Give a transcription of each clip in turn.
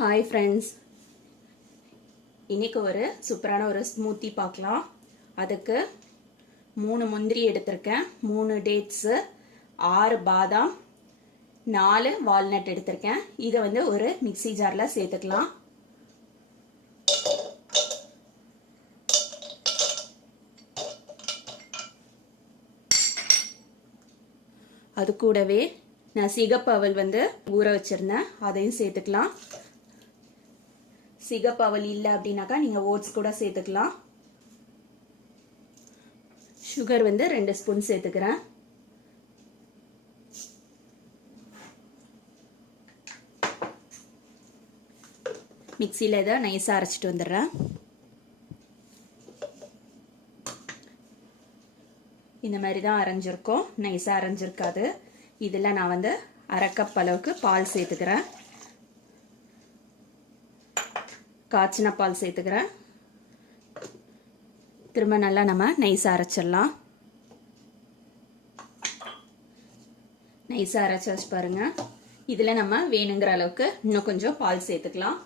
Hi friends, இன்றைக்கி ஒரு சூப்பரான ஒரு ஸ்மூத்தி பார்க்கலாம். அதுக்கு 3 முந்திரி எடுத்திருக்கேன், 3 டேட்ஸு, 6 பாதாம், 4 வால்நட் எடுத்திருக்கேன். இதை வந்து ஒரு மிக்சி ஜாரில் சேர்த்துக்கலாம். அது கூடவே நான் சிகப்பு அவல் வந்து ஊற வச்சுருந்தேன், அதையும் சேர்த்துக்கலாம். சிகப்பு அவல் இல்லை அப்படின்னாக்கா நீங்கள் ஓட்ஸ் கூட சேர்த்துக்கலாம். சுகர் வந்து 2 ஸ்பூன் சேர்த்துக்கிறேன். மிக்சியில் இதை நைஸாக அரைச்சிட்டு வந்துடுறேன். இந்த மாதிரி தான் அரைஞ்சிருக்கோம், நைஸாக அரைஞ்சிருக்காது. இதில் நான் வந்து 1/2 கப் அளவுக்கு பால் சேர்த்துக்கிறேன். காய்ச்சின பால் சேர்த்துக்கிறேன். திரும்ப நல்லா நம்ம நைஸாக அரைச்சிடலாம். நைஸாக அரைச்சி வச்சு பாருங்க. இதில் நம்ம வேணுங்கிற அளவுக்கு இன்னும் கொஞ்சம் பால் சேர்த்துக்கலாம்.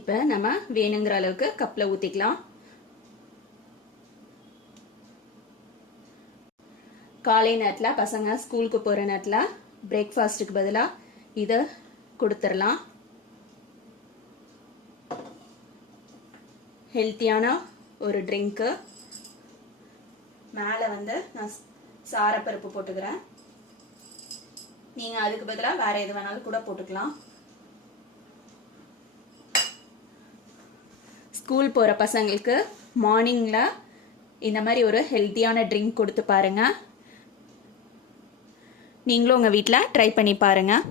இப்போ நம்ம வேணுங்கிற அளவுக்கு கப்பில் ஊற்றிக்கலாம். காலை நேரத்தில் பசங்க ஸ்கூலுக்கு போகிற நேரத்தில் பிரேக்ஃபாஸ்ட்டுக்கு பதிலாக இதை கொடுத்துடலாம். ஹெல்த்தியான ஒரு ட்ரிங்க்கு. மேலே வந்து நான் சாரப்பருப்பு போட்டுக்கிறேன். நீங்கள் அதுக்கு பதிலாக வேறு எது வேணாலும் கூட போட்டுக்கலாம். ஸ்கூல் போகிற பசங்களுக்கு மார்னிங்கில் இந்த மாதிரி ஒரு ஹெல்த்தியான ட்ரிங்க் கொடுத்து பாருங்கள். நீங்களும் உங்கள் வீட்டில் ட்ரை பண்ணி பாருங்கள்.